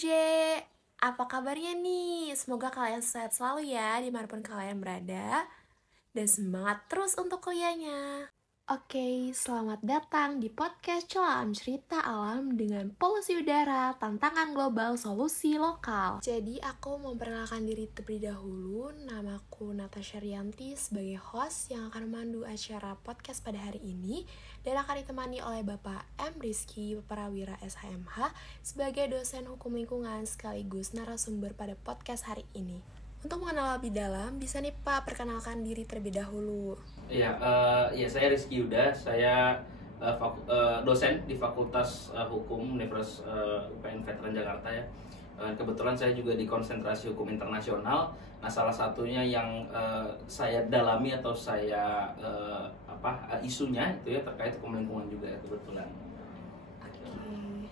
J, apa kabarnya nih? Semoga kalian sehat selalu ya dimanapun kalian berada. Dan semangat terus untuk kuliahnya. Oke, selamat datang di podcast Celaan Cerita Alam dengan polusi udara, tantangan global, solusi lokal. Jadi aku mau memperkenalkan diri terlebih dahulu. Namaku Natasha Rianti sebagai host yang akan memandu acara podcast pada hari ini. Dan akan ditemani oleh Bapak M. Rizky Prawira SHMH sebagai dosen hukum lingkungan sekaligus narasumber pada podcast hari ini. Untuk mengenal lebih dalam, bisa nih Pak perkenalkan diri terlebih dahulu. Ya, saya Rizky Yuda, saya dosen di Fakultas Hukum Universitas UPN Veteran Jakarta ya. Kebetulan saya juga di konsentrasi hukum internasional. Nah, salah satunya yang saya dalami atau saya isunya itu ya terkait hukum lingkungan juga kebetulan.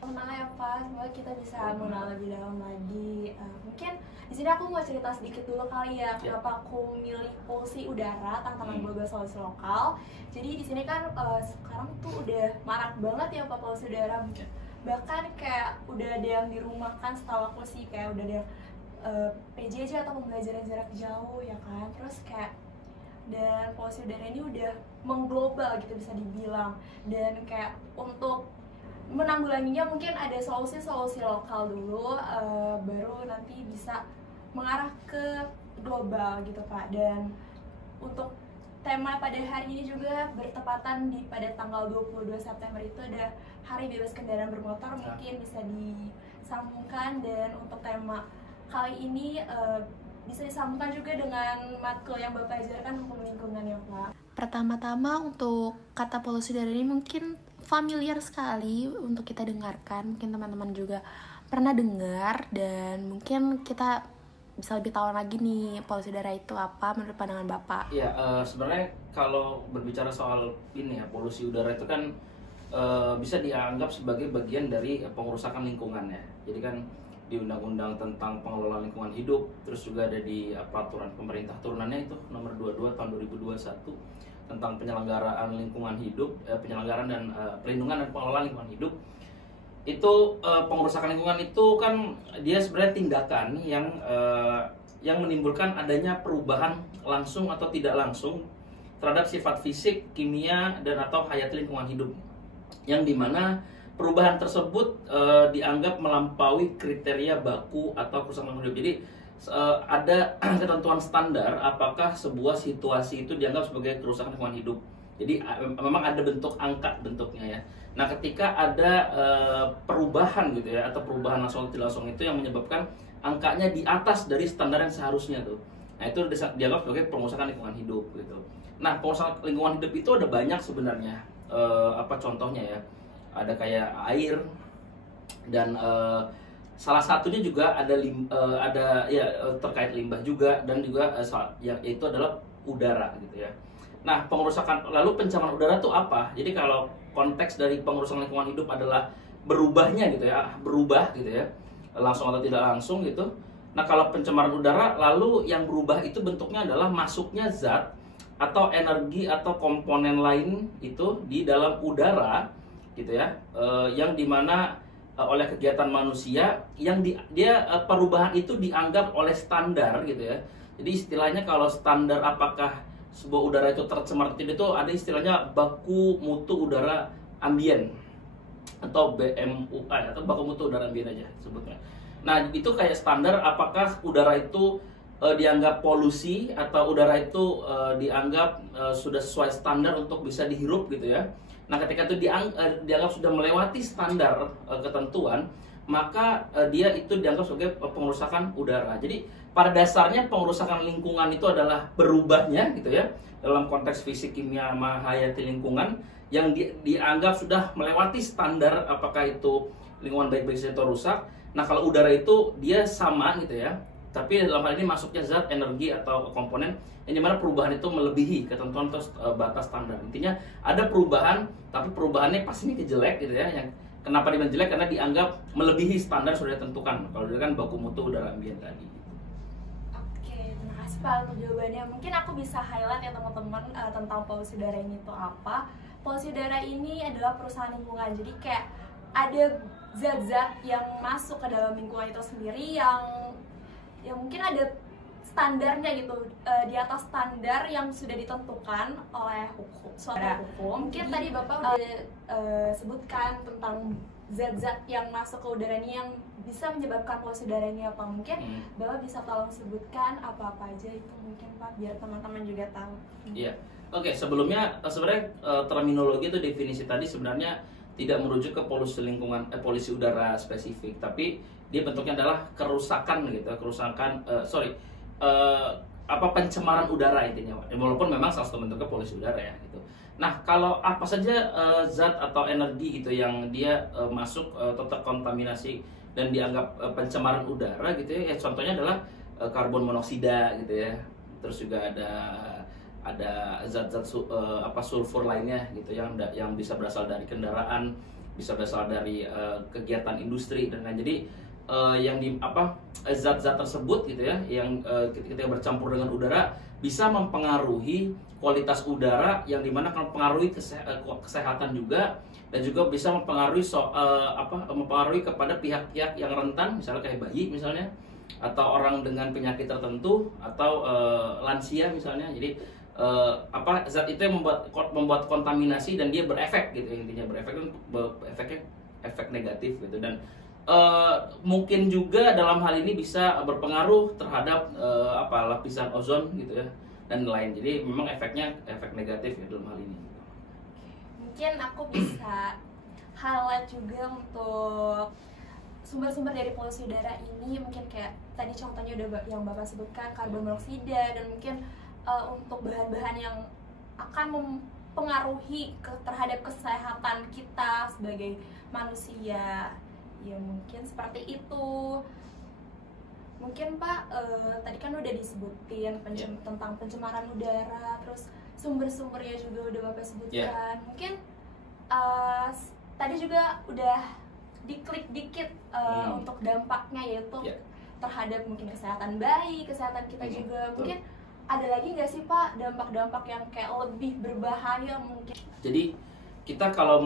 Mengenal ya Pak, semoga kita bisa mengenal lebih dalam lagi. Mungkin di sini aku mau cerita sedikit dulu kali ya, kenapa aku milih polusi udara, tantangan global solusi lokal. Jadi di sini kan sekarang tuh udah marak banget ya Pak polusi udara. Bahkan kayak udah ada yang dirumahkan, setahu aku sih kayak udah ada PJJ atau pembelajaran jarak jauh ya kan. Terus kayak dan polusi udara ini udah mengglobal gitu bisa dibilang. Dan kayak untuk menanggulanginya mungkin ada solusi-solusi lokal dulu, baru nanti bisa mengarah ke global gitu Pak. Dan untuk tema pada hari ini juga bertepatan pada tanggal 22 September itu ada Hari Bebas Kendaraan Bermotor, mungkin bisa disambungkan. Dan untuk tema kali ini bisa disambungkan juga dengan matkul yang Bapak ajarkan hukum lingkungan ya Pak. Pertama-tama untuk kata polusi udara ini mungkin familiar sekali untuk kita dengarkan, mungkin teman-teman juga pernah dengar, dan mungkin kita bisa lebih tahu lagi nih polusi udara itu apa menurut pandangan Bapak. Ya, sebenarnya kalau berbicara soal ini ya, polusi udara itu kan bisa dianggap sebagai bagian dari pengerusakan lingkungan ya. Jadi kan di Undang-Undang tentang Pengelolaan Lingkungan Hidup, terus juga ada di peraturan pemerintah turunannya itu nomor 22 tahun 2021 tentang penyelenggaraan lingkungan hidup, penyelenggaraan dan perlindungan dan pengelolaan lingkungan hidup. Itu pengerusakan lingkungan itu kan dia sebenarnya tindakan yang menimbulkan adanya perubahan langsung atau tidak langsung terhadap sifat fisik, kimia dan atau hayati lingkungan hidup. Yang dimana perubahan tersebut dianggap melampaui kriteria baku atau kerusakan lingkungan hidup. Jadi ada ketentuan standar apakah sebuah situasi itu dianggap sebagai kerusakan lingkungan hidup. Jadi memang ada bentuk angka bentuknya ya. Nah, ketika ada perubahan gitu ya, atau perubahan langsung atau tidak langsung itu yang menyebabkan angkanya di atas dari standar yang seharusnya tuh. Nah, itu dianggap sebagai pengerusakan lingkungan hidup gitu. Nah, pengerusakan lingkungan hidup itu ada banyak sebenarnya. Contohnya ya? Ada kayak air dan salah satunya juga ada terkait limbah juga, dan juga yaitu adalah udara gitu ya. Nah, lalu pencemaran udara itu apa? Jadi kalau konteks dari pengerusakan lingkungan hidup adalah berubahnya gitu ya, langsung atau tidak langsung gitu. Nah, kalau pencemaran udara lalu yang berubah itu bentuknya adalah masuknya zat atau energi atau komponen lain itu di dalam udara gitu ya, yang dimana oleh kegiatan manusia yang perubahan itu dianggap oleh standar gitu ya. Jadi istilahnya kalau standar apakah sebuah udara itu tercemar atau tidak itu ada istilahnya baku mutu udara ambien atau BMUA atau baku mutu udara ambien aja sebutnya. Nah, itu kayak standar apakah udara itu dianggap polusi atau udara itu dianggap sudah sesuai standar untuk bisa dihirup gitu ya. Nah, ketika itu dianggap sudah melewati standar ketentuan, maka dia itu dianggap sebagai pengerusakan udara. Jadi pada dasarnya pengerusakan lingkungan itu adalah berubahnya gitu ya, dalam konteks fisik, kimia, hayati lingkungan yang dianggap sudah melewati standar apakah itu lingkungan baik-baik saja atau rusak. Nah, kalau udara itu dia sama gitu ya, tapi dalam hal ini masuknya zat, energi atau komponen yang dimana perubahan itu melebihi ketentuan atau batas standar. Intinya ada perubahan, tapi perubahannya pastinya jelek gitu ya. Yang kenapa dibilang jelek? Karena dianggap melebihi standar sudah ditentukan. Kalau dia kan baku mutu udara ambien tadi. Oke, terima kasih Pak untuk jawabannya. Mungkin aku bisa highlight ya teman-teman tentang polusi udara ini itu apa. Polusi udara ini adalah perusahaan lingkungan. Jadi kayak ada zat-zat yang masuk ke dalam lingkungan itu sendiri yang mungkin ada standarnya gitu, di atas standar yang sudah ditentukan oleh suatu hukum. Mungkin tadi Bapak udah sebutkan tentang zat-zat yang masuk ke udara ini yang bisa menyebabkan polusi udara ini apa. Mungkin Bapak bisa tolong sebutkan apa-apa aja itu mungkin Pak, biar teman-teman juga tahu. Iya. Oke, sebelumnya sebenarnya terminologi itu definisi tadi sebenarnya tidak merujuk ke polusi lingkungan, polusi udara spesifik, tapi dia bentuknya adalah kerusakan gitu, pencemaran udara intinya, walaupun memang salah satu bentuknya polusi udara ya gitu. Nah, kalau apa saja zat atau energi gitu yang dia masuk atau terkontaminasi dan dianggap pencemaran udara gitu ya, contohnya adalah karbon monoksida gitu ya, terus juga ada zat-zat sulfur lainnya gitu yang bisa berasal dari kendaraan, bisa berasal dari kegiatan industri dan lain. Jadi zat-zat tersebut gitu ya yang ketika bercampur dengan udara bisa mempengaruhi kualitas udara, yang dimana akan mempengaruhi kesehatan juga, dan juga bisa mempengaruhi mempengaruhi kepada pihak-pihak yang rentan, misalnya kayak bayi misalnya, atau orang dengan penyakit tertentu, atau lansia misalnya. Jadi zat itu yang membuat kontaminasi dan dia berefek gitu, intinya efeknya efek negatif gitu, dan mungkin juga dalam hal ini bisa berpengaruh terhadap lapisan ozon gitu ya dan lain. Jadi memang efeknya efek negatif ya dalam hal ini. Mungkin aku bisa highlight juga untuk sumber-sumber dari polusi udara ini. Mungkin kayak tadi contohnya udah yang Bapak sebutkan, karbon monoksida, dan mungkin untuk bahan-bahan yang akan mempengaruhi terhadap kesehatan kita sebagai manusia. Ya mungkin seperti itu. Mungkin Pak, tadi kan udah disebutin tentang pencemaran udara, terus sumber-sumbernya juga udah Bapak sebutkan. Mungkin tadi juga udah diklik dikit untuk dampaknya, yaitu terhadap mungkin kesehatan bayi, kesehatan kita juga. Mungkin ada lagi nggak sih Pak dampak-dampak yang kayak lebih berbahaya mungkin? Jadi kita kalau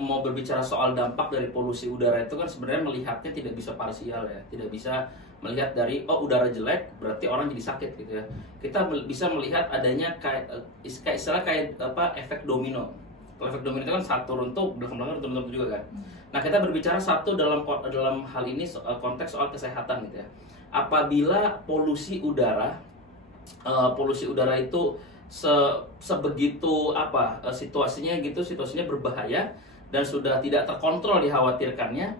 mau berbicara soal dampak dari polusi udara itu kan sebenarnya melihatnya tidak bisa parsial ya, tidak bisa melihat dari udara jelek berarti orang jadi sakit gitu ya. Kita bisa melihat adanya kayak efek domino. Kalau efek domino itu kan satu runtuh belakang runtuh juga kan. Nah, kita berbicara satu dalam hal ini konteks soal kesehatan gitu ya. Apabila polusi udara itu sebegitu situasinya berbahaya dan sudah tidak terkontrol dikhawatirkannya,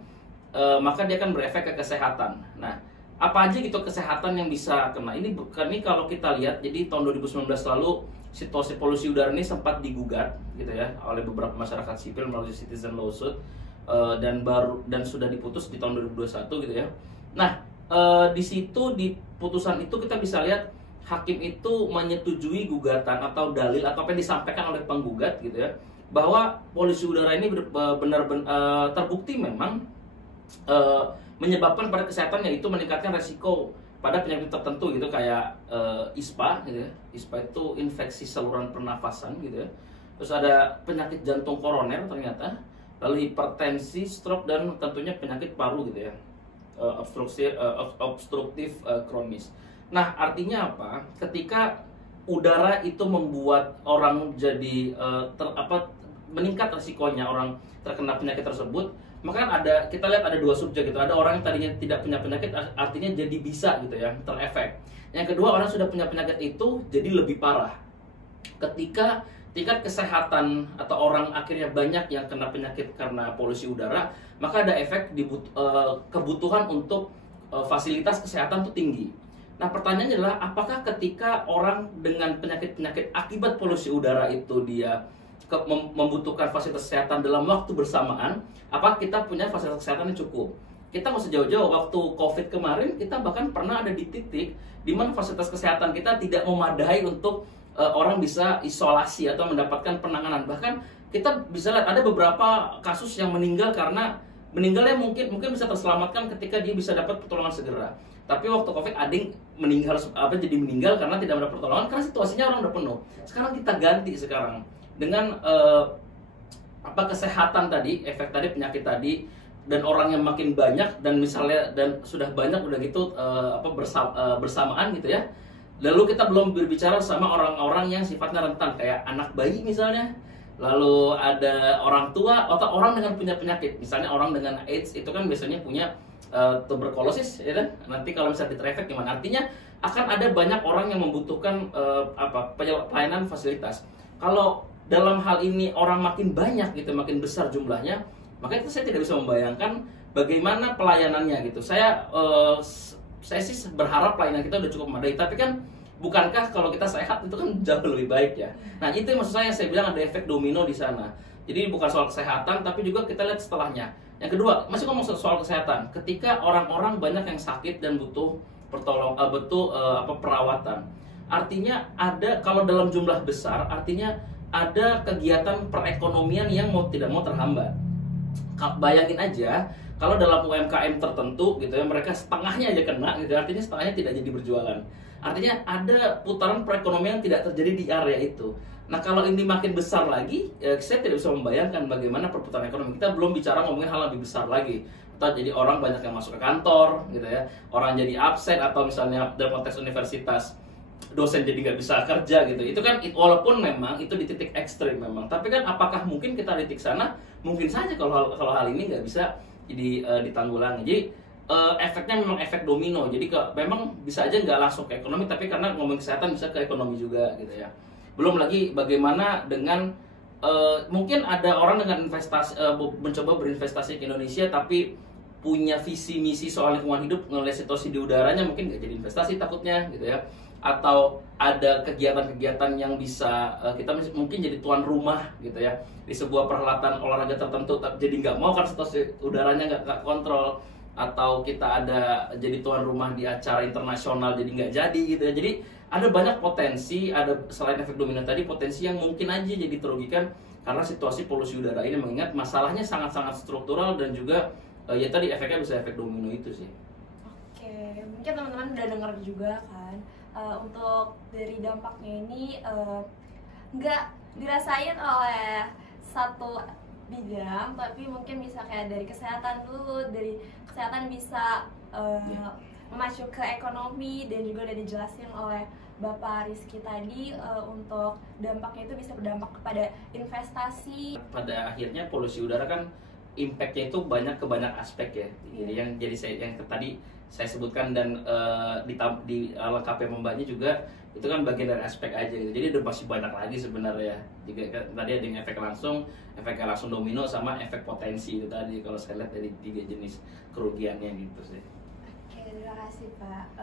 maka dia akan berefek ke kesehatan. Nah, apa aja gitu kesehatan yang bisa kena ini kalau kita lihat, jadi tahun 2019 lalu situasi polusi udara ini sempat digugat gitu ya oleh beberapa masyarakat sipil melalui citizen lawsuit, dan sudah diputus di tahun 2021 gitu ya. Nah, di situ di putusan itu kita bisa lihat hakim itu menyetujui gugatan atau dalil atau apa yang disampaikan oleh penggugat gitu ya, bahwa polusi udara ini benar-benar terbukti memang menyebabkan pada kesehatan, yaitu meningkatkan resiko pada penyakit tertentu gitu, kayak ISPA gitu ya. ISPA itu infeksi saluran pernafasan gitu ya. Terus ada penyakit jantung koroner ternyata, lalu hipertensi, stroke, dan tentunya penyakit paru gitu ya, obstruktif kronis. Nah, artinya apa? Ketika udara itu membuat orang jadi meningkat resikonya orang terkena penyakit tersebut, maka kita lihat ada dua subjek gitu. Ada orang yang tadinya tidak punya penyakit, artinya jadi bisa gitu ya, terefek. Yang kedua, orang sudah punya penyakit itu jadi lebih parah. Ketika tingkat kesehatan atau orang akhirnya banyak yang kena penyakit karena polusi udara, maka ada efek kebutuhan untuk fasilitas kesehatan itu tinggi. Nah, pertanyaannya adalah apakah ketika orang dengan penyakit-penyakit akibat polusi udara itu dia membutuhkan fasilitas kesehatan dalam waktu bersamaan, apa kita punya fasilitas kesehatan yang cukup? Kita nggak usah jauh-jauh, waktu COVID kemarin kita bahkan pernah ada di titik di mana fasilitas kesehatan kita tidak memadai untuk orang bisa isolasi atau mendapatkan penanganan. Bahkan kita bisa lihat ada beberapa kasus yang meninggal karena meninggalnya mungkin bisa terselamatkan ketika dia bisa dapat pertolongan segera. Tapi waktu COVID ada yang jadi meninggal karena tidak mendapat pertolongan karena situasinya orang udah penuh. Sekarang kita ganti dengan kesehatan tadi, efek tadi, penyakit tadi, dan orang yang makin banyak dan misalnya dan sudah banyak udah gitu bersamaan gitu ya. Lalu kita belum berbicara sama orang-orang yang sifatnya rentan kayak anak bayi misalnya. Lalu ada orang tua atau orang dengan punya penyakit. Misalnya orang dengan AIDS itu kan biasanya punya tuberkulosis ya kan. Nanti kalau misalnya di-traffic gimana? Artinya akan ada banyak orang yang membutuhkan pelayanan fasilitas. Kalau dalam hal ini orang makin banyak gitu, makin besar jumlahnya, maka itu saya tidak bisa membayangkan bagaimana pelayanannya gitu. Saya sih berharap pelayanan kita udah cukup memadai, tapi kan bukankah kalau kita sehat itu kan jauh lebih baik ya. Nah itu yang maksud saya bilang ada efek domino di sana. Jadi bukan soal kesehatan, tapi juga kita lihat setelahnya. Yang kedua, masih ngomong soal kesehatan. Ketika orang-orang banyak yang sakit dan butuh perawatan, artinya ada kalau dalam jumlah besar, artinya ada kegiatan perekonomian yang mau tidak mau terhambat. Bayangin aja kalau dalam UMKM tertentu gitu ya, mereka setengahnya aja kena gitu, artinya setengahnya tidak jadi berjualan. Artinya ada putaran perekonomian tidak terjadi di area itu. Nah kalau ini makin besar lagi, saya tidak bisa membayangkan bagaimana perputaran ekonomi. Kita belum bicara ngomongin hal lebih besar lagi. Atau jadi orang banyak yang masuk ke kantor gitu ya, orang jadi absen, atau misalnya dalam konteks universitas dosen jadi nggak bisa kerja gitu. Itu kan walaupun memang itu di titik ekstrim memang, tapi kan apakah mungkin kita di titik sana? Mungkin saja kalau hal ini nggak bisa ditanggulangi. Jadi efeknya memang efek domino. Jadi memang bisa aja nggak langsung ke ekonomi, tapi karena ngomong kesehatan bisa ke ekonomi juga gitu ya. Belum lagi bagaimana dengan mungkin ada orang dengan investasi mencoba berinvestasi ke Indonesia tapi punya visi misi soal lingkungan hidup, ngelihat situasi di udaranya mungkin nggak jadi investasi takutnya gitu ya. Atau ada kegiatan-kegiatan yang bisa kita mungkin jadi tuan rumah gitu ya di sebuah perhelatan olahraga tertentu, jadi nggak mau kan situasi udaranya nggak kontrol. Atau kita ada jadi tuan rumah di acara internasional jadi nggak jadi gitu ya. Jadi ada banyak potensi, ada selain efek domino tadi, potensi yang mungkin aja jadi terugikan karena situasi polusi udara ini, mengingat masalahnya sangat-sangat struktural dan juga ya tadi efeknya bisa efek domino itu sih. Oke, mungkin teman-teman udah dengar juga kan, untuk dari dampaknya ini nggak dirasain oleh satu bidang, tapi mungkin bisa kayak dari kesehatan dulu, dari kesehatan bisa memacu ke ekonomi, dan juga udah dijelasin oleh Bapak Rizky tadi untuk dampaknya itu bisa berdampak kepada investasi. Pada akhirnya polusi udara kan impact-nya itu banyak ke banyak aspek ya. Jadi yang tadi saya sebutkan dan lengkapi Mbaknya juga itu kan bagian dari aspek aja gitu. Jadi udah masih banyak lagi sebenarnya. Jika tadi ada yang efek langsung domino sama efek potensi itu tadi. Kalau saya lihat dari 3 jenis kerugiannya gitu sih. Oke, terima kasih Pak.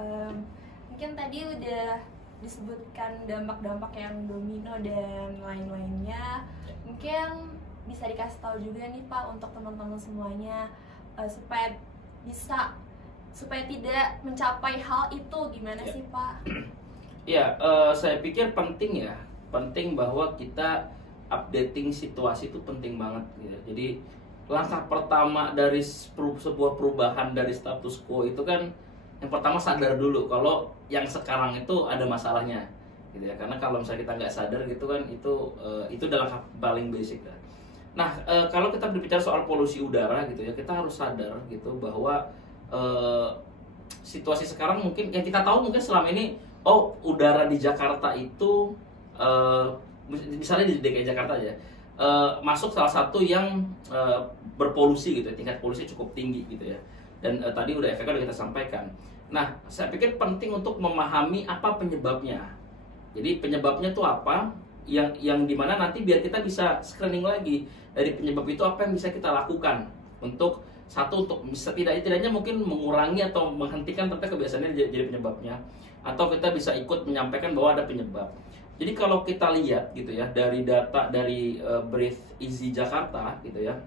Mungkin tadi udah disebutkan dampak-dampak yang domino dan lain-lainnya. Mungkin bisa dikasih tahu juga nih Pak untuk teman-teman semuanya supaya tidak mencapai hal itu gimana sih Pak? Ya, saya pikir penting bahwa kita updating situasi itu penting banget gitu. Jadi langkah pertama dari sebuah perubahan dari status quo itu kan yang pertama sadar dulu kalau yang sekarang itu ada masalahnya gitu ya. Karena kalau misalnya kita nggak sadar gitu kan itu adalah langkah paling basic kan. Nah, kalau kita berbicara soal polusi udara gitu ya, kita harus sadar gitu bahwa situasi sekarang mungkin yang kita tahu mungkin selama ini udara di Jakarta itu misalnya di DKI Jakarta aja masuk salah satu yang berpolusi gitu ya, tingkat polusi cukup tinggi gitu ya. Dan tadi udah efeknya udah kita sampaikan. Nah, saya pikir penting untuk memahami apa penyebabnya. Jadi penyebabnya itu apa? Yang dimana nanti biar kita bisa screening lagi dari penyebab itu apa yang bisa kita lakukan untuk setidaknya mungkin mengurangi atau menghentikan ternyata kebiasaannya jadi penyebabnya, atau kita bisa ikut menyampaikan bahwa ada penyebab. Jadi kalau kita lihat gitu ya dari data dari Breathe Easy Jakarta gitu ya,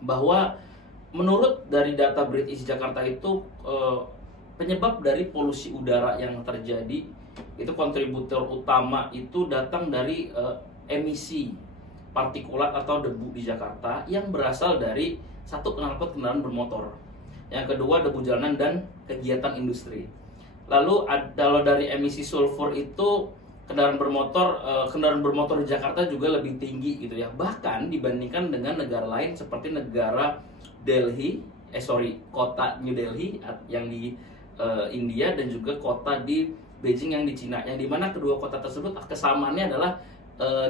bahwa menurut dari data Breathe Easy Jakarta itu penyebab dari polusi udara yang terjadi itu kontributor utama itu datang dari emisi partikulat atau debu di Jakarta yang berasal dari satu knalpot kendaraan bermotor, yang kedua debu jalanan dan kegiatan industri. Lalu kalau dari emisi sulfur itu kendaraan bermotor di Jakarta juga lebih tinggi gitu ya. Bahkan dibandingkan dengan negara lain seperti negara kota New Delhi yang di India dan juga kota di Beijing yang di Cina. Yang dimana kedua kota tersebut kesamaannya adalah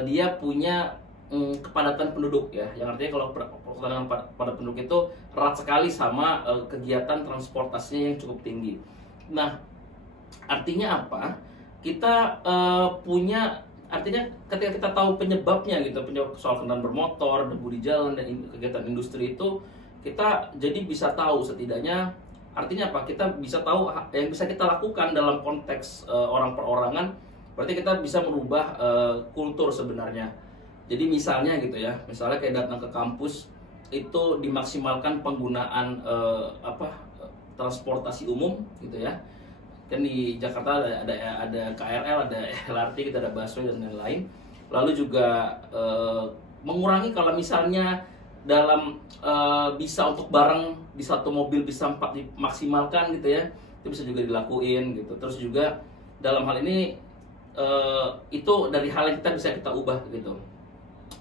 dia punya kepadatan penduduk ya. Yang artinya kalau kepadatan padat penduduk itu erat sekali sama kegiatan transportasinya yang cukup tinggi. Nah, artinya apa? Kita artinya ketika kita tahu penyebabnya gitu, penyebab soal kendaraan bermotor, debu di jalan dan kegiatan industri itu, kita jadi bisa tahu setidaknya, artinya apa? Kita bisa tahu yang bisa kita lakukan dalam konteks orang perorangan. Berarti kita bisa merubah kultur sebenarnya. Jadi misalnya gitu ya, misalnya kayak datang ke kampus itu dimaksimalkan penggunaan transportasi umum gitu ya. Kan di Jakarta ada KRL, ada LRT, kita ada busway dan lain-lain. Lalu juga mengurangi kalau misalnya dalam bisa untuk barang di satu mobil bisa 4 dimaksimalkan gitu ya, itu bisa juga dilakuin gitu. Terus juga dalam hal ini itu dari hal yang bisa kita ubah gitu.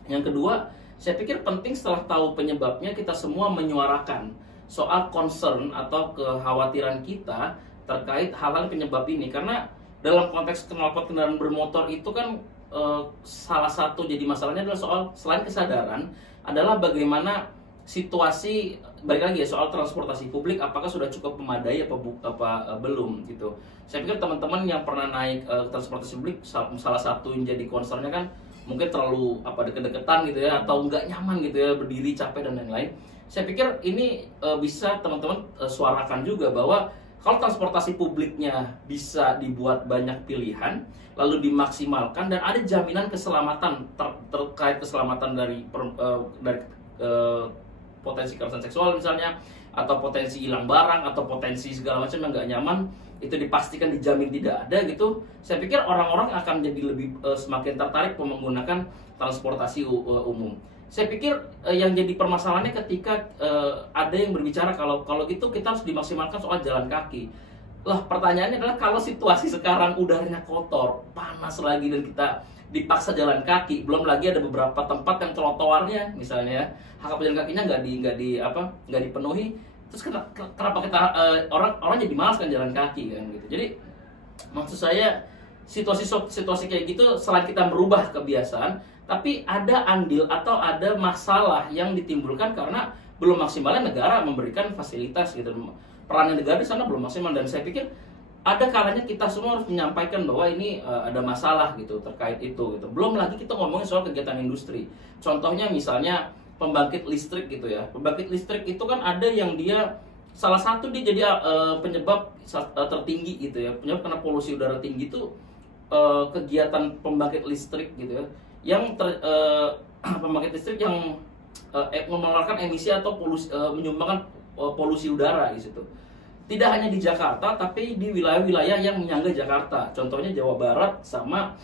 Yang kedua, saya pikir penting setelah tahu penyebabnya kita semua menyuarakan soal concern atau kekhawatiran kita terkait hal-hal penyebab ini, karena dalam konteks knalpot kendaraan bermotor itu kan salah satu jadi masalahnya adalah soal selain kesadaran adalah bagaimana situasi, balik lagi ya soal transportasi publik apakah sudah cukup memadai apa belum gitu. Saya pikir teman-teman yang pernah naik transportasi publik salah satu yang jadi concernnya kan mungkin terlalu deket-deketan gitu ya, atau nggak nyaman gitu ya, berdiri capek dan lain-lain. Saya pikir ini bisa teman-teman suarakan juga bahwa kalau transportasi publiknya bisa dibuat banyak pilihan, lalu dimaksimalkan dan ada jaminan keselamatan terkait keselamatan dari potensi kekerasan seksual misalnya, atau potensi hilang barang, atau potensi segala macam yang nggak nyaman, itu dipastikan dijamin tidak ada gitu. Saya pikir orang-orang akan jadi lebih semakin tertarik menggunakan transportasi umum. Saya pikir yang jadi permasalahannya ketika ada yang berbicara kalau gitu kita harus dimaksimalkan soal jalan kaki. Lah pertanyaannya adalah kalau situasi sekarang udaranya kotor, panas lagi dan kita dipaksa jalan kaki, belum lagi ada beberapa tempat yang trotoarnya misalnya hak pejalan kakinya nggak dipenuhi, terus kenapa kita orang jadi malas kan jalan kaki kan gitu. Jadi maksud saya situasi kayak gitu selain kita merubah kebiasaan, tapi ada andil atau ada masalah yang ditimbulkan karena belum maksimalnya negara memberikan fasilitas gitu. Peran negara di sana belum maksimal, dan saya pikir ada kalanya kita semua harus menyampaikan bahwa ini ada masalah gitu terkait itu gitu. Belum lagi kita ngomongin soal kegiatan industri. Contohnya misalnya pembangkit listrik gitu ya. Pembangkit listrik itu kan ada yang dia salah satu dia jadi penyebab tertinggi gitu ya. Penyebab karena polusi udara tinggi itu kegiatan pembangkit listrik gitu ya. Yang pembangkit listrik yang mengeluarkan emisi atau menyumbangkan polusi udara di situ. Tidak hanya di Jakarta, tapi di wilayah-wilayah yang menyangga Jakarta. Contohnya Jawa Barat sama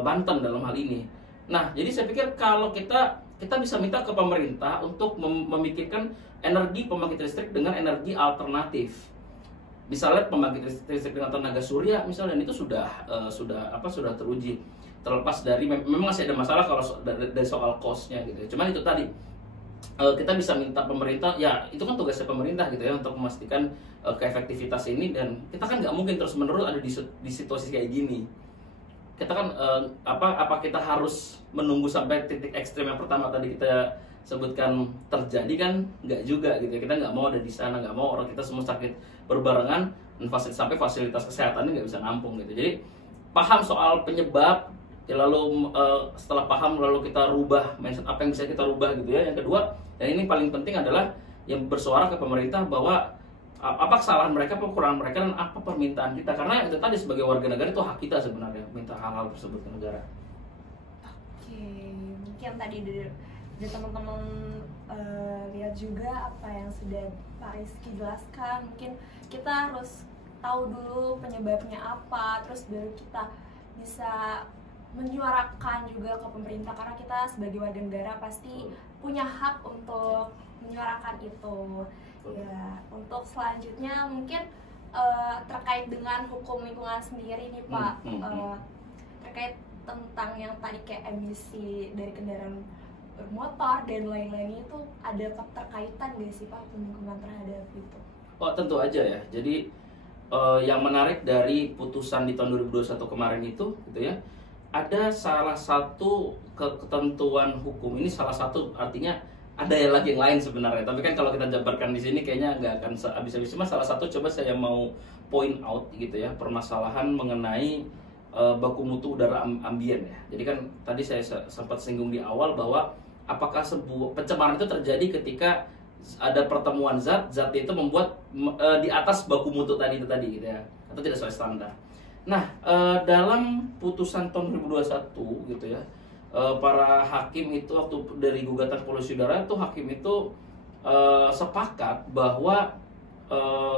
Banten dalam hal ini. Nah, jadi saya pikir kalau kita bisa minta ke pemerintah untuk memikirkan energi pembangkit listrik dengan energi alternatif. Misalnya pembangkit listrik dengan tenaga surya misalnya, dan itu sudah teruji. Terlepas dari memang masih ada masalah kalau dari soal cost-nya gitu ya. Cuman itu tadi kita bisa minta pemerintah, ya itu kan tugasnya pemerintah gitu ya, untuk memastikan keefektivitas ini. Dan kita kan nggak mungkin terus menerus ada di situasi kayak gini. Kita kan apa kita harus menunggu sampai titik ekstrim yang pertama tadi kita sebutkan terjadi kan? Nggak juga gitu ya. Kita nggak mau ada di sana, nggak mau orang kita semua sakit berbarengan dan sampai fasilitas kesehatannya nggak bisa nampung gitu. Jadi paham soal penyebab, ya lalu setelah paham lalu kita rubah mindset apa yang bisa kita rubah gitu ya. Yang kedua, dan ini paling penting adalah yang bersuara ke pemerintah bahwa apa kesalahan mereka, apa kekurangan mereka, dan apa permintaan kita. Karena itu tadi sebagai warga negara itu hak kita sebenarnya minta hal-hal tersebut ke negara. Oke, mungkin tadi dari teman-teman lihat juga apa yang sudah Pak Rizky jelaskan. Mungkin kita harus tahu dulu penyebabnya apa, terus baru kita bisa menyuarakan juga ke pemerintah, karena kita sebagai warga negara pasti punya hak untuk menyuarakan itu. Ya, untuk selanjutnya mungkin terkait dengan hukum lingkungan sendiri nih Pak. terkait tentang yang tadi kayak emisi dari kendaraan bermotor dan lain-lainnya itu ada keterkaitan gak sih Pak lingkungan terhadap itu? Oh tentu aja ya. Jadi yang menarik dari putusan di tahun 2021 kemarin itu, gitu ya, ada salah satu ketentuan hukum ini, salah satu artinya ada yang lagi yang lain sebenarnya. Tapi kan kalau kita jabarkan di sini kayaknya nggak akan habis-habis. Cuma salah satu coba saya mau point out gitu ya, permasalahan mengenai baku mutu udara ambien ya. Jadi kan tadi saya sempat singgung di awal bahwa apakah sebuah pencemaran itu terjadi ketika ada pertemuan zat itu membuat di atas baku mutu tadi gitu ya, atau tidak sesuai standar. Nah, dalam putusan tahun 2021 gitu ya, para hakim itu waktu dari gugatan polusi udara itu hakim itu sepakat bahwa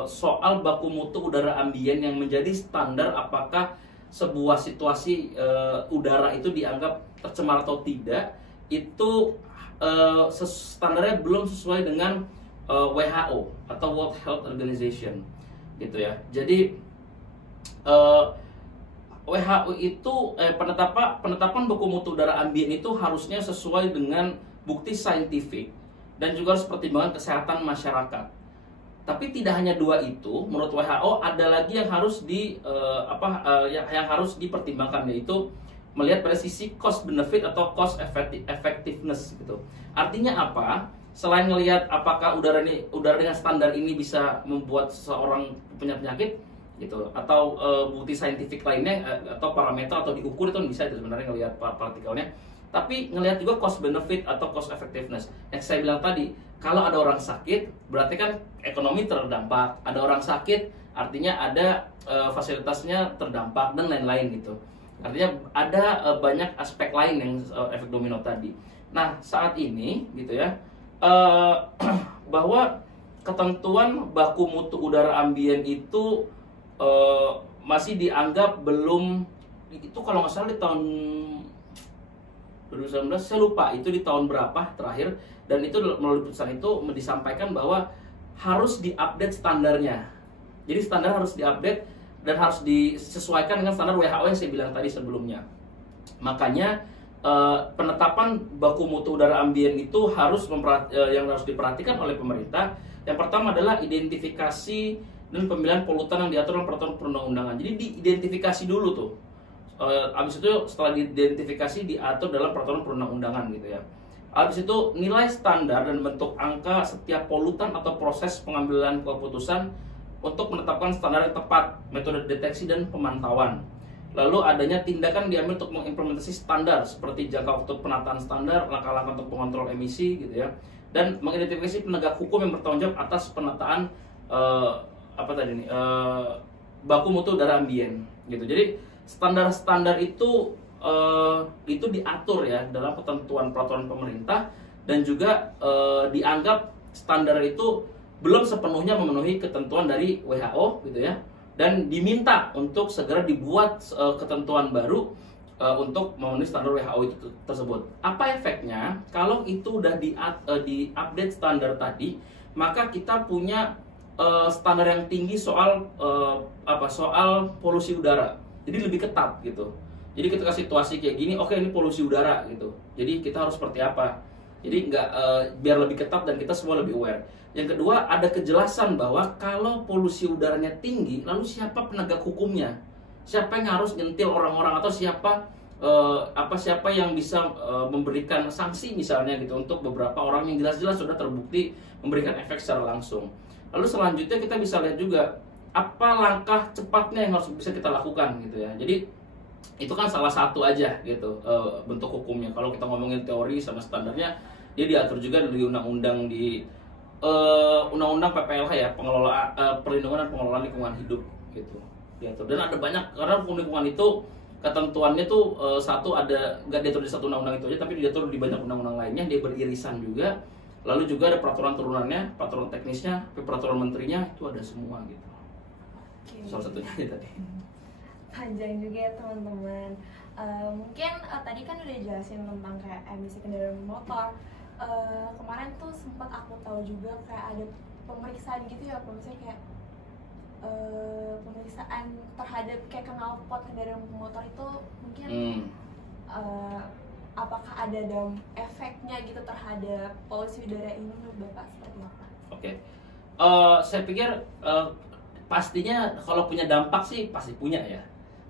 soal baku mutu udara ambien yang menjadi standar apakah sebuah situasi udara itu dianggap tercemar atau tidak, itu standarnya belum sesuai dengan WHO atau World Health Organization gitu ya. Jadi WHO itu penetapan baku mutu udara ambien itu harusnya sesuai dengan bukti saintifik dan juga harus pertimbangan kesehatan masyarakat. Tapi tidak hanya dua itu, menurut WHO ada lagi yang harus yang harus dipertimbangkan, yaitu melihat pada sisi cost benefit atau cost effectiveness gitu. Artinya apa? Selain melihat apakah udara dengan standar ini bisa membuat seseorang punya penyakit gitu, atau bukti saintifik lainnya atau parameter atau diukur itu bisa itu sebenarnya ngelihat partikelnya. Tapi ngelihat juga cost benefit atau cost effectiveness. Yang saya bilang tadi, kalau ada orang sakit berarti kan ekonomi terdampak, ada orang sakit artinya ada fasilitasnya terdampak dan lain-lain gitu. Artinya ada banyak aspek lain yang efek domino tadi. Nah, saat ini gitu ya, bahwa ketentuan baku mutu udara ambien itu masih dianggap belum, itu kalau nggak salah di tahun 2019, saya lupa itu di tahun berapa terakhir, dan itu melalui putusan itu disampaikan bahwa harus diupdate standarnya. Jadi standar harus diupdate dan harus disesuaikan dengan standar WHO yang saya bilang tadi sebelumnya. Makanya penetapan baku mutu udara ambien itu yang harus diperhatikan oleh pemerintah. Yang pertama adalah identifikasi dan pemilihan polutan yang diatur dalam peraturan perundang-undangan. Jadi diidentifikasi dulu tuh. Habis itu setelah diidentifikasi diatur dalam peraturan perundang-undangan gitu ya. Habis itu nilai standar dan bentuk angka setiap polutan atau proses pengambilan keputusan untuk menetapkan standar yang tepat, metode deteksi dan pemantauan. Lalu adanya tindakan diambil untuk mengimplementasi standar seperti jangka waktu penataan standar, langkah-langkah untuk pengontrol emisi gitu ya, dan mengidentifikasi penegak hukum yang bertanggung jawab atas penataan baku mutu udara ambien gitu. Jadi standar-standar itu diatur ya dalam ketentuan peraturan pemerintah, dan juga dianggap standar itu belum sepenuhnya memenuhi ketentuan dari WHO gitu ya, dan diminta untuk segera dibuat ketentuan baru untuk memenuhi standar WHO itu tersebut. Apa efeknya kalau itu udah di-update standar tadi, maka kita punya standar yang tinggi soal soal polusi udara. Jadi lebih ketat gitu. Jadi ketika situasi kayak gini, oke, ini polusi udara gitu. Jadi kita harus seperti apa? Jadi biar lebih ketat dan kita semua lebih aware. Yang kedua, ada kejelasan bahwa kalau polusi udaranya tinggi, lalu siapa penegak hukumnya? Siapa yang harus nyentil orang-orang, atau siapa yang bisa memberikan sanksi misalnya gitu untuk beberapa orang yang jelas-jelas sudah terbukti memberikan efek secara langsung. Lalu selanjutnya kita bisa lihat juga apa langkah cepatnya yang harus bisa kita lakukan gitu ya. Jadi itu kan salah satu aja gitu bentuk hukumnya. Kalau kita ngomongin teori sama standarnya, dia diatur juga di undang-undang undang-undang PPLH ya, perlindungan dan pengelolaan lingkungan hidup gitu diatur. Dan ada banyak, karena lingkungan itu ketentuannya tuh nggak diatur di satu undang-undang itu aja, tapi diatur di banyak undang-undang lainnya, dia beririsan juga. Lalu juga ada peraturan turunannya, peraturan teknisnya, peraturan menterinya, itu ada semua gitu. Okay. Salah satunya tadi. Panjang juga ya teman-teman. Mungkin tadi kan udah jelasin tentang kayak emisi kendaraan motor. Kemarin tuh sempat aku tahu juga kayak ada pemeriksaan gitu ya, misalnya kayak pemeriksaan terhadap kayak knalpot kendaraan motor itu mungkin apakah ada efeknya gitu terhadap polusi udara ini menurut Bapak seperti apa? Oke. Saya pikir pastinya kalau punya dampak sih pasti punya ya.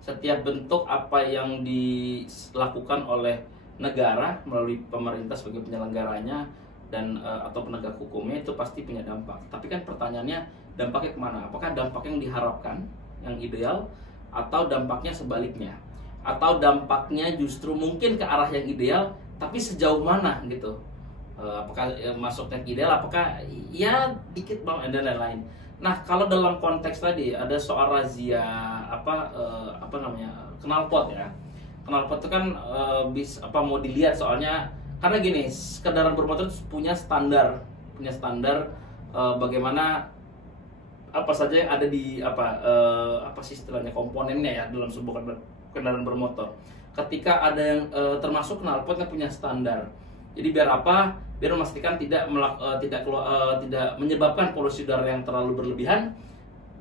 Setiap bentuk apa yang dilakukan oleh negara melalui pemerintah sebagai penyelenggaranya dan atau penegak hukumnya itu pasti punya dampak. Tapi kan pertanyaannya dampaknya kemana? Apakah dampak yang diharapkan, yang ideal, atau dampaknya sebaliknya? Atau dampaknya justru mungkin ke arah yang ideal, tapi sejauh mana gitu? Apakah masuknya ke ideal? Apakah ya dikit bang dan lain-lain? Nah kalau dalam konteks tadi ada soal razia apa namanya knalpot ya. Knalpot itu kan mau dilihat soalnya karena gini, kendaraan bermotor punya standar bagaimana apa saja yang ada di apa sih istilahnya komponennya ya dalam sebuah kendaraan bermotor. Ketika ada yang termasuk knalpot kan punya standar. Jadi biar apa? Biar memastikan tidak menyebabkan polusi udara yang terlalu berlebihan,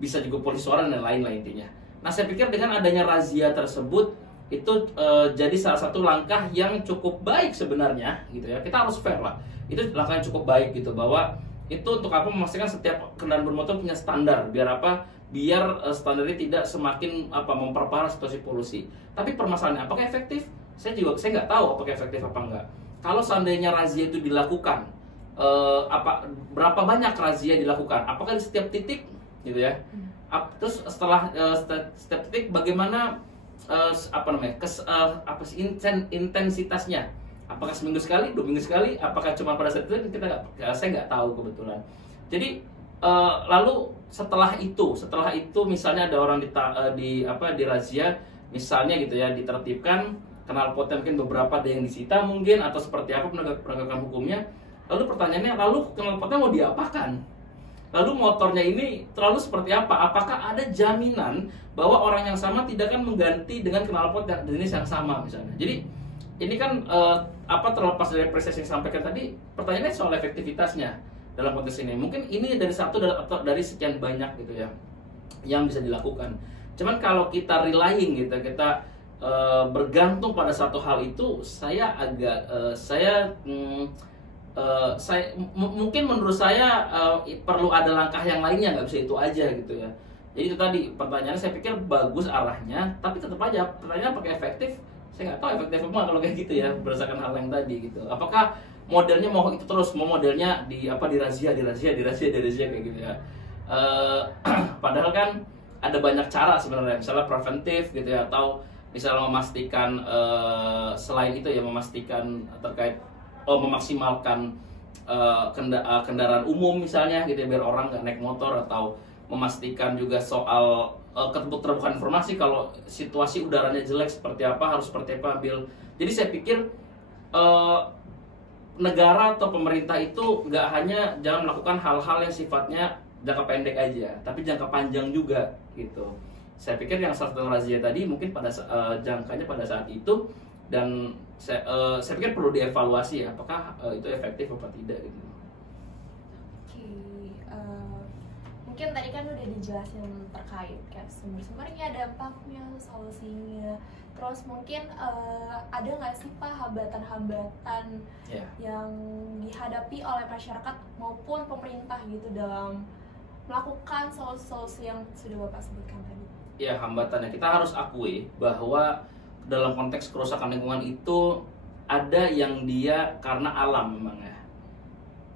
bisa juga polusi suara dan lain-lain intinya. Nah saya pikir dengan adanya razia tersebut itu jadi salah satu langkah yang cukup baik sebenarnya gitu ya. Kita harus fair lah. Itu langkah yang cukup baik gitu bahwa itu untuk apa memastikan setiap kendaraan bermotor punya standar. Biar apa? Biar standarnya tidak semakin memperparah situasi polusi. Tapi permasalahannya apakah efektif? Saya nggak tahu apakah efektif apa enggak. Kalau seandainya razia itu dilakukan, berapa banyak razia dilakukan? Apakah di setiap titik gitu ya? Terus setelah setiap titik bagaimana intensitasnya? Apakah seminggu sekali, 2 minggu sekali? Apakah cuma pada saat itu? Saya nggak tahu kebetulan. Jadi lalu setelah itu misalnya ada orang di razia misalnya gitu ya, ditertibkan knalpotnya mungkin beberapa ada yang disita mungkin atau seperti apa penegakan hukumnya. Lalu pertanyaannya, lalu knalpotnya mau diapakan? Lalu motornya ini terlalu seperti apa? Apakah ada jaminan bahwa orang yang sama tidak akan mengganti dengan knalpot jenis yang sama misalnya? Jadi ini kan terlepas dari proses yang disampaikan tadi, pertanyaannya soal efektivitasnya dalam konteks ini. Mungkin ini dari satu atau dari sekian banyak gitu ya yang bisa dilakukan. Cuman kalau kita relying gitu, kita bergantung pada satu hal itu, saya agak mungkin menurut saya perlu ada langkah yang lainnya, nggak bisa itu aja gitu ya. Jadi itu tadi pertanyaannya, saya pikir bagus arahnya, tapi tetap aja pertanyaan apakah efektif? Saya nggak tahu efektif apa kalau kayak gitu ya, berdasarkan hal yang tadi gitu. Apakah modelnya mau itu terus, mau modelnya di razia kayak gitu ya. Padahal kan ada banyak cara sebenarnya, misalnya preventif gitu ya, atau misalnya memastikan selain itu ya, memastikan terkait memaksimalkan kendaraan umum misalnya gitu ya, biar orang nggak naik motor, atau memastikan juga soal keterbukaan informasi kalau situasi udaranya jelek seperti apa, harus seperti apa ambil. Jadi saya pikir negara atau pemerintah itu nggak hanya jangan melakukan hal-hal yang sifatnya jangka pendek aja, tapi jangka panjang juga gitu. Saya pikir yang salah satu razia tadi mungkin pada jangkanya pada saat itu, dan saya pikir perlu dievaluasi ya, apakah itu efektif atau tidak gitu. Oke, mungkin tadi kan udah dijelasin terkait kayak sumber-sumbernya, dampaknya, solusinya. Terus mungkin ada nggak sih Pak hambatan-hambatan yang dihadapi oleh masyarakat maupun pemerintah gitu dalam melakukan solusi-solusi yang sudah Bapak sebutkan tadi? Ya, hambatannya kita harus akui bahwa dalam konteks kerusakan lingkungan itu ada yang dia karena alam memang ya.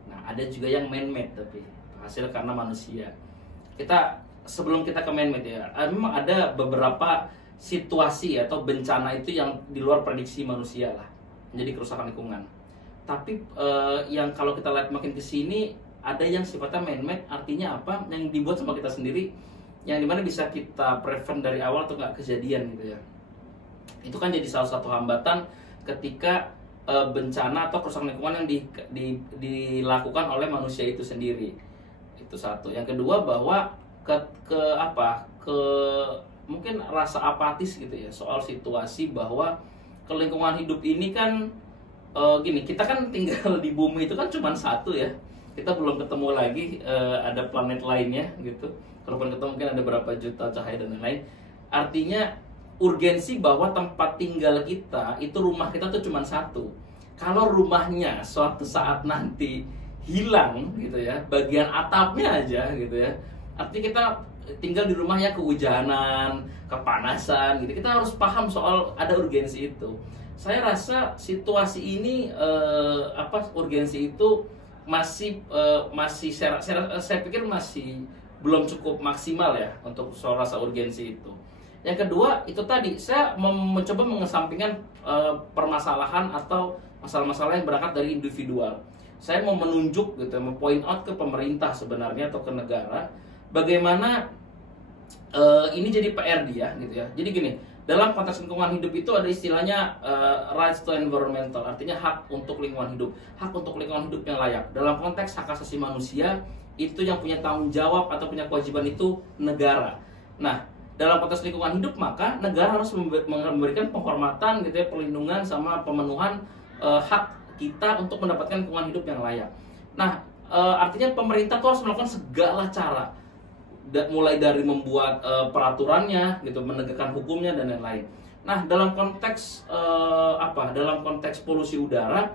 Nah, ada juga yang man-made tapi hasil karena manusia. Sebelum kita ke man-made ya, memang ada beberapa situasi atau bencana itu yang di luar prediksi manusia lah, menjadi kerusakan lingkungan. Tapi yang kalau kita lihat makin ke sini, ada yang sifatnya man-made, artinya apa? Yang dibuat sama kita sendiri, yang dimana bisa kita prevent dari awal atau nggak kejadian gitu ya. Itu kan jadi salah satu hambatan ketika bencana atau kerusakan lingkungan yang dilakukan oleh manusia itu sendiri. Itu satu. Yang kedua bahwa mungkin rasa apatis gitu ya soal situasi bahwa ke lingkungan hidup ini kan gini, kita kan tinggal di bumi itu kan cuma satu ya. Kita belum ketemu lagi ada planet lainnya gitu. Walaupun kita mungkin ada berapa juta cahaya dan lain-lain. Artinya urgensi bahwa tempat tinggal kita itu, rumah kita tuh cuma satu. Kalau rumahnya suatu saat nanti hilang gitu ya, bagian atapnya aja gitu ya, artinya kita tinggal di rumah ya kehujanan, kepanasan gitu. Kita harus paham soal ada urgensi itu. Saya rasa situasi ini urgensi itu masih saya pikir masih belum cukup maksimal ya untuk soal rasa urgensi itu. Yang kedua itu tadi saya mencoba mengesampingkan permasalahan atau masalah-masalah yang berangkat dari individual. Saya mau menunjuk gitu, mau point out ke pemerintah sebenarnya atau ke negara bagaimana ini jadi PR dia gitu ya. Jadi gini, dalam konteks lingkungan hidup itu ada istilahnya rights to environmental, artinya hak untuk lingkungan hidup, hak untuk lingkungan hidup yang layak. Dalam konteks hak asasi manusia, itu yang punya tanggung jawab atau punya kewajiban itu negara. Nah, dalam konteks lingkungan hidup maka negara harus memberikan penghormatan gitu ya, perlindungan sama pemenuhan hak kita untuk mendapatkan lingkungan hidup yang layak. Nah, artinya pemerintah tuh harus melakukan segala cara, mulai dari membuat peraturannya gitu, menegakkan hukumnya dan lain-lain. Nah, dalam konteks dalam konteks polusi udara,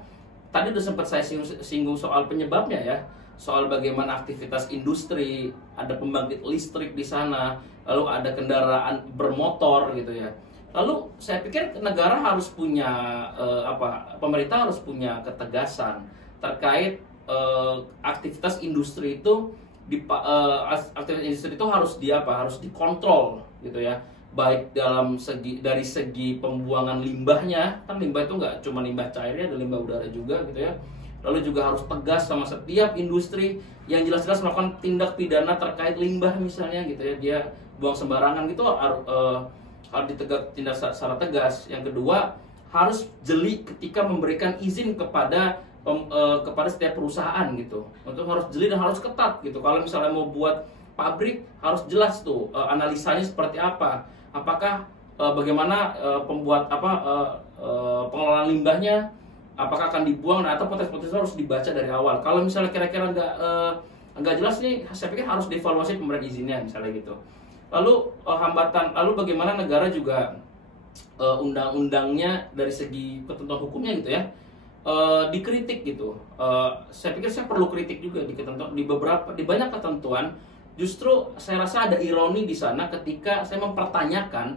tadi udah sempat saya singgung soal penyebabnya ya, soal bagaimana aktivitas industri, ada pembangkit listrik di sana, lalu ada kendaraan bermotor gitu ya. Lalu saya pikir negara harus punya pemerintah harus punya ketegasan terkait aktivitas industri itu. Aktivitas industri itu harus dikontrol gitu ya, baik dari segi pembuangan limbahnya, kan limbah itu nggak cuma limbah cairnya, ada limbah udara juga gitu ya. Lalu juga harus tegas sama setiap industri yang jelas-jelas melakukan tindak pidana terkait limbah misalnya gitu ya, dia buang sembarangan gitu, harus tindak secara tegas. Yang kedua, harus jeli ketika memberikan izin kepada setiap perusahaan gitu. Untuk harus jeli dan harus ketat gitu. Kalau misalnya mau buat pabrik, harus jelas tuh analisanya seperti apa. Apakah bagaimana pengelolaan limbahnya, apakah akan dibuang, atau potensi-potensi harus dibaca dari awal. Kalau misalnya kira-kira nggak jelas nih, saya pikir harus dievaluasi pemberian izinnya misalnya gitu. Lalu bagaimana negara juga undang-undangnya dari segi ketentuan hukumnya gitu ya, dikritik gitu. Saya pikir saya perlu kritik juga di banyak ketentuan. Justru saya rasa ada ironi di sana ketika saya mempertanyakan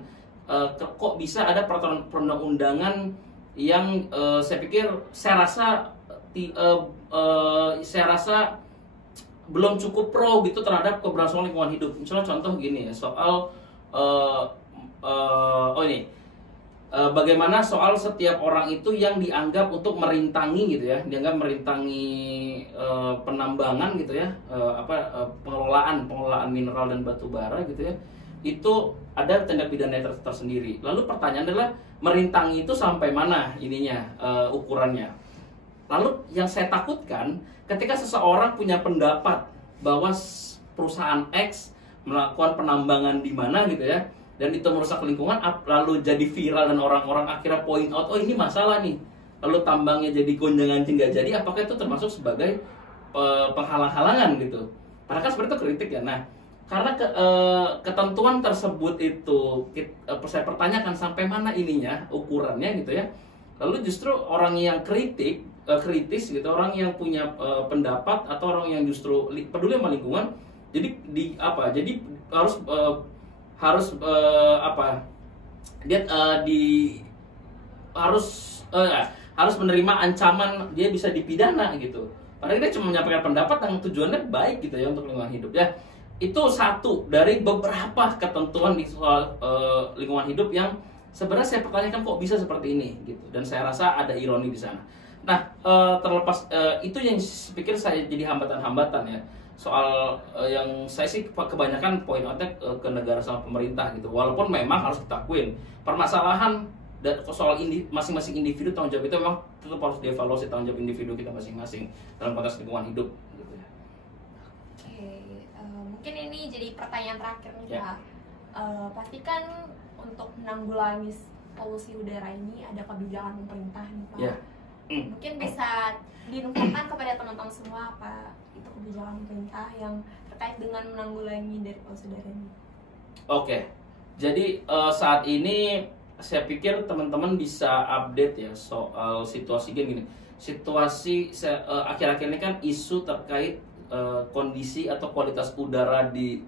kok bisa ada peraturan perundang-undangan yang saya rasa belum cukup pro gitu terhadap keberlangsungan lingkungan hidup. Misalnya contoh gini ya, soal bagaimana soal setiap orang itu yang dianggap untuk merintangi gitu ya, dianggap merintangi penambangan gitu ya, pengelolaan mineral dan batu bara gitu ya, itu ada tindak pidana tersendiri. Lalu pertanyaan adalah, merintangi itu sampai mana ininya ukurannya? Lalu yang saya takutkan ketika seseorang punya pendapat bahwa perusahaan X melakukan penambangan di mana gitu ya, dan itu merusak lingkungan, lalu jadi viral dan orang-orang akhirnya point out, oh ini masalah nih, lalu tambangnya jadi gonjang-ganjing nggak jadi, apakah itu termasuk sebagai penghalang-halangan gitu? Padahal kan seperti itu kritik ya. Nah, karena ketentuan tersebut itu saya pertanyakan sampai mana ininya ukurannya gitu ya. Lalu justru orang yang kritis gitu, orang yang punya pendapat atau orang yang justru peduli sama lingkungan, jadi harus menerima ancaman dia bisa dipidana gitu. Padahal dia cuma menyampaikan pendapat yang tujuannya baik gitu ya untuk lingkungan hidup ya. Itu satu dari beberapa ketentuan di soal lingkungan hidup yang sebenarnya saya pertanyakan kok bisa seperti ini gitu, dan saya rasa ada ironi di sana. Nah, terlepas itu yang pikir saya jadi hambatan-hambatan ya soal yang saya sih kebanyakan point outnya ke negara sama pemerintah gitu. Walaupun memang harus kita akuin permasalahan dan soal masing-masing individu, tanggung jawab itu memang tetap harus dievaluasi tanggung jawab individu kita masing-masing dalam konteks lingkungan hidup gitu ya. Oke, mungkin ini jadi pertanyaan terakhir nih Pak. Pastikan untuk menanggulangi polusi udara ini ada kebijakan pemerintah nih Pak. Mungkin bisa diinfokan kepada teman-teman semua apa itu kebijakan pemerintah yang terkait dengan menanggulangi dari polusi udara ini. Oke, jadi saat ini saya pikir teman-teman bisa update ya soal situasi gini. Situasi akhir-akhir ini kan isu terkait kondisi atau kualitas udara di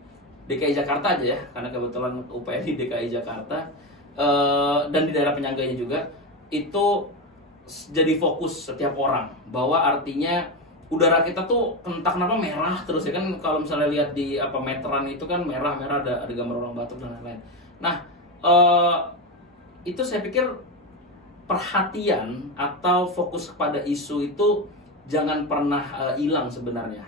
DKI Jakarta aja ya, karena kebetulan UPN di DKI Jakarta dan di daerah penyangganya juga itu jadi fokus setiap orang, bahwa artinya udara kita tuh entah kenapa merah terus ya kan. Kalau misalnya lihat di meteran itu kan merah ada gambar orang batuk dan lain-lain. Nah itu saya pikir perhatian atau fokus kepada isu itu jangan pernah hilang sebenarnya.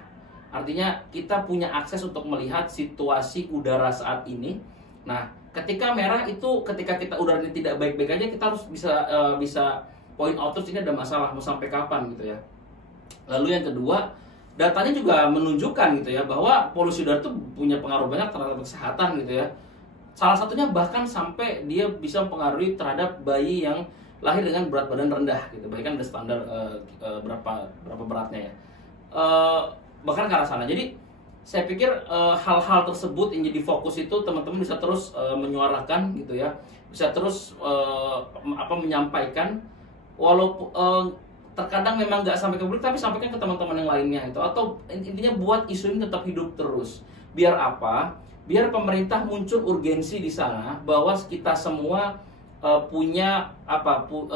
Artinya kita punya akses untuk melihat situasi udara saat ini. Nah ketika merah itu ketika kita udaranya tidak baik-baik aja, kita harus bisa point out terus ini ada masalah mau sampai kapan gitu ya. Lalu yang kedua, datanya juga menunjukkan gitu ya bahwa polusi udara itu punya pengaruh banyak terhadap kesehatan gitu ya. Salah satunya bahkan sampai dia bisa mempengaruhi terhadap bayi yang lahir dengan berat badan rendah gitu. Bahkan ada standar berapa beratnya ya. Bahkan ke arah sana. Jadi saya pikir hal-hal tersebut yang jadi fokus itu teman-teman bisa terus menyuarakan gitu ya. Bisa terus menyampaikan, walaupun terkadang memang nggak sampai ke publik, tapi sampaikan ke teman-teman yang lainnya itu, atau intinya buat isu ini tetap hidup terus. Biar apa? Biar pemerintah muncul urgensi di sana bahwa kita semua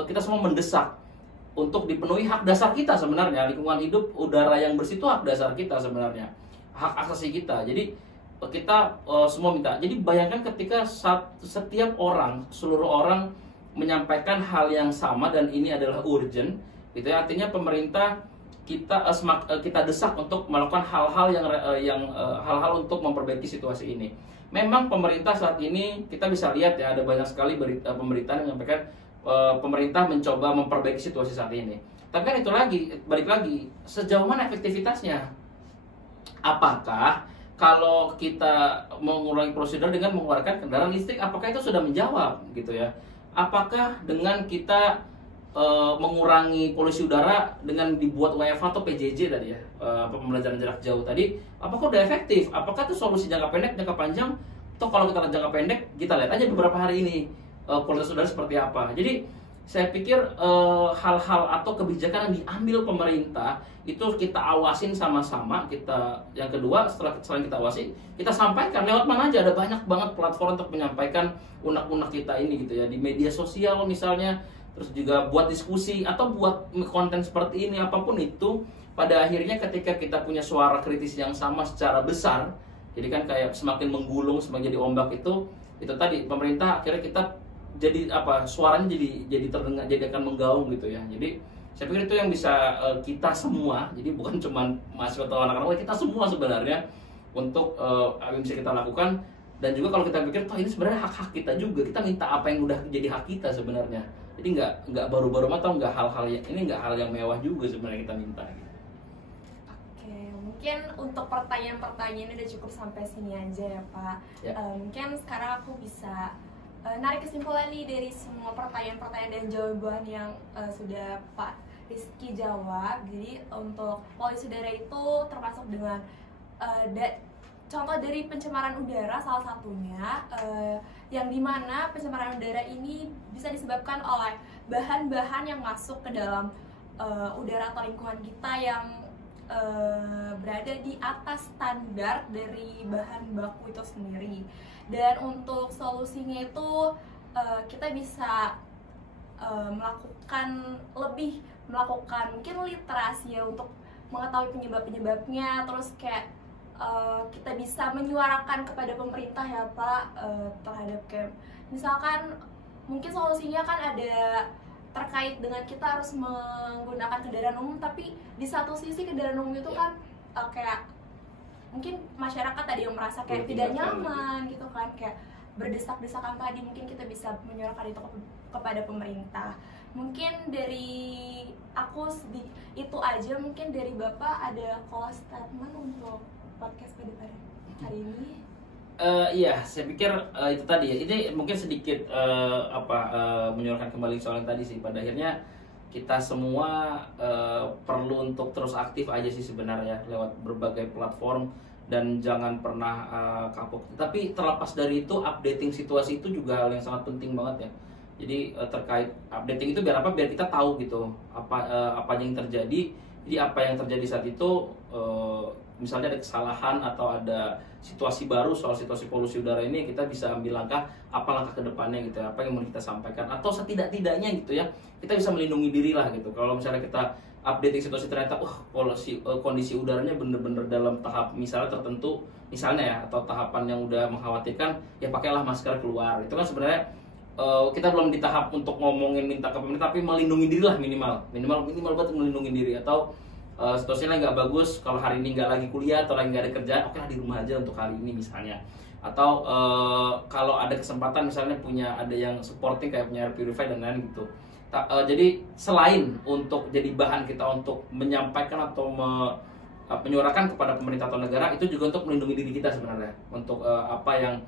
kita semua mendesak untuk dipenuhi hak dasar kita sebenarnya. Lingkungan hidup, udara yang bersih itu hak dasar kita sebenarnya, hak asasi kita. Jadi kita semua minta. Jadi bayangkan ketika setiap orang, seluruh orang menyampaikan hal yang sama dan ini adalah urgent, gitu ya. Artinya pemerintah kita desak untuk melakukan hal-hal hal-hal untuk memperbaiki situasi ini. Memang pemerintah saat ini kita bisa lihat ya, ada banyak sekali pemberitaan yang menyampaikan pemerintah mencoba memperbaiki situasi saat ini. Tapi kan itu balik lagi sejauh mana efektivitasnya? Apakah kalau kita mengurangi polusi udara dengan mengeluarkan kendaraan listrik, apakah itu sudah menjawab gitu ya? Apakah dengan kita mengurangi polusi udara dengan dibuat WFH atau PJJ tadi ya, pembelajaran jarak jauh tadi, apakah udah efektif? Apakah itu solusi jangka pendek, jangka panjang? Toh kalau kita lihat jangka pendek, kita lihat aja beberapa hari ini kualitas udara seperti apa. Jadi saya pikir hal-hal atau kebijakan yang diambil pemerintah itu kita awasin sama-sama. Yang kedua, selain kita awasi, kita sampaikan lewat mana aja. Ada banyak banget platform untuk menyampaikan unek-unek kita ini gitu ya, di media sosial misalnya, terus juga buat diskusi atau buat konten seperti ini, apapun itu. Pada akhirnya ketika kita punya suara kritis yang sama secara besar, jadi kan kayak semakin menggulung, semakin jadi ombak, itu tadi pemerintah akhirnya kita jadi suaranya jadi terdengar, jadi akan menggaung gitu ya. Jadi saya pikir itu yang bisa kita semua, jadi bukan cuma mahasiswa atau anak-anak, kita semua sebenarnya untuk yang bisa kita lakukan. Dan juga kalau kita pikir toh ini sebenarnya hak-hak kita juga, kita minta apa yang udah jadi hak kita sebenarnya. Jadi nggak baru-baru atau nggak hal-hal yang ini, nggak hal yang mewah juga sebenarnya kita minta gitu. Oke, mungkin untuk pertanyaan-pertanyaan ini udah cukup sampai sini aja ya Pak. Ya. Mungkin sekarang aku bisa narik kesimpulan nih dari semua pertanyaan-pertanyaan dan jawaban yang sudah Pak Rizky jawab. Jadi untuk polusi udara itu termasuk dengan contoh dari pencemaran udara salah satunya, yang dimana pencemaran udara ini bisa disebabkan oleh bahan-bahan yang masuk ke dalam udara atau lingkungan kita yang berada di atas standar dari bahan baku itu sendiri. Dan untuk solusinya itu kita bisa melakukan mungkin literasi ya, untuk mengetahui penyebabnya, terus kayak kita bisa menyuarakan kepada pemerintah ya Pak, terhadap kayak misalkan mungkin solusinya kan ada terkait dengan kita harus menggunakan kendaraan umum, tapi di satu sisi kendaraan umum itu kan kayak mungkin masyarakat tadi yang merasa kayak tidak nyaman gitu kan, kayak berdesak-desakan tadi. Mungkin kita bisa menyuarakan itu kepada pemerintah. Mungkin dari aku itu aja. Mungkin dari Bapak ada close statement untuk podcast pada hari ini? Iya, saya pikir itu tadi ya. Ini mungkin sedikit menyuarakan kembali soal yang tadi sih. Pada akhirnya kita semua perlu untuk terus aktif aja sih sebenarnya lewat berbagai platform dan jangan pernah kapok. Tapi terlepas dari itu, updating situasi itu juga hal yang sangat penting banget ya. Jadi terkait updating itu biar apa? Biar kita tahu gitu apa yang terjadi. Jadi apa yang terjadi saat itu, misalnya ada kesalahan atau ada situasi baru soal situasi polusi udara ini, kita bisa ambil langkah ke depannya gitu ya, apa yang mau kita sampaikan, atau setidak-tidaknya gitu ya kita bisa melindungi diri lah gitu. Kalau misalnya kita updating situasi ternyata kondisi udaranya bener-bener dalam tahap misalnya tertentu misalnya ya, atau tahapan yang udah mengkhawatirkan, ya pakailah masker keluar. Itu kan sebenarnya kita belum di tahap untuk ngomongin minta ke pemerintah, tapi melindungi diri lah, minimal buat melindungi diri. Atau situasinya nggak bagus, kalau hari ini nggak lagi kuliah atau lagi nggak ada kerjaan, oke lah di rumah aja untuk hari ini misalnya. Atau kalau ada kesempatan misalnya ada yang supporting kayak punya air purifier dan lain gitu. Jadi selain untuk jadi bahan kita untuk menyampaikan atau menyuarakan kepada pemerintah atau negara, itu juga untuk melindungi diri kita sebenarnya, untuk apalagi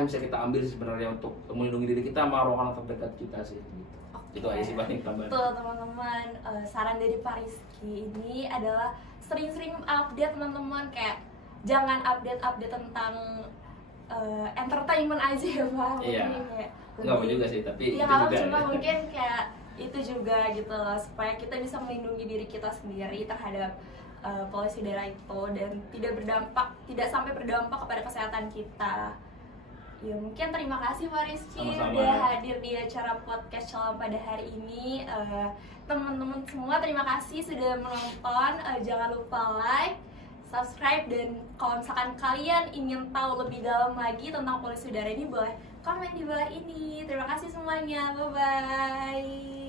yang bisa kita ambil sebenarnya untuk melindungi diri kita sama orang-orang terdekat kita sih gitu. Itu aja sih paling tambahan. Tuh teman-teman, saran dari Pak Rizky ini adalah sering-sering update teman-teman, kayak jangan update tentang entertainment aja ya Pak. Iya. Nggak mau juga sih, tapi ya, itu juga cuma ya. mungkin kayak itu juga gitu loh, supaya kita bisa melindungi diri kita sendiri terhadap polusi udara itu dan tidak sampai berdampak kepada kesehatan kita. Ya mungkin terima kasih Pak Rizky udah hadir di acara podcast Shalom pada hari ini. Teman-teman semua terima kasih sudah menonton. Jangan lupa like, subscribe, dan kalau misalkan kalian ingin tahu lebih dalam lagi tentang polusi udara ini, boleh komen di bawah ini. Terima kasih semuanya, bye bye.